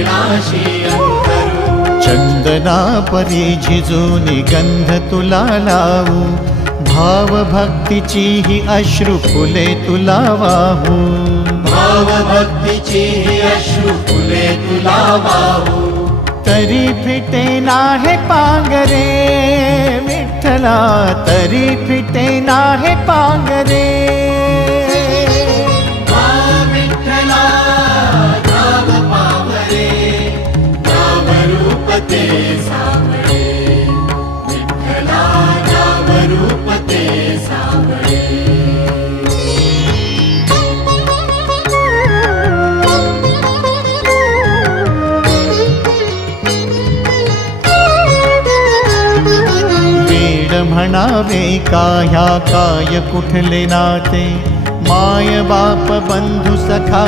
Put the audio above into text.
चरणाशी अंतरू। चंदना परी झिजूनी गंध तुला लावू, भाव भक्तीची ही अश्रु फुले तुला वाहू। भाव भक्तीची ही अश्रु फुले तुला वाहू। तरी फिटे नाहे पांगरे विठ्ठला, तरी फिटे नाहे पांगरे। विठ्ठला नाम पावरे, नाम रूप ते सावळे। विठ्ठला नाम रूप ते सावळे। म्हणावे का ह्या काय कुठले नाते, माय बाप बंधू सखा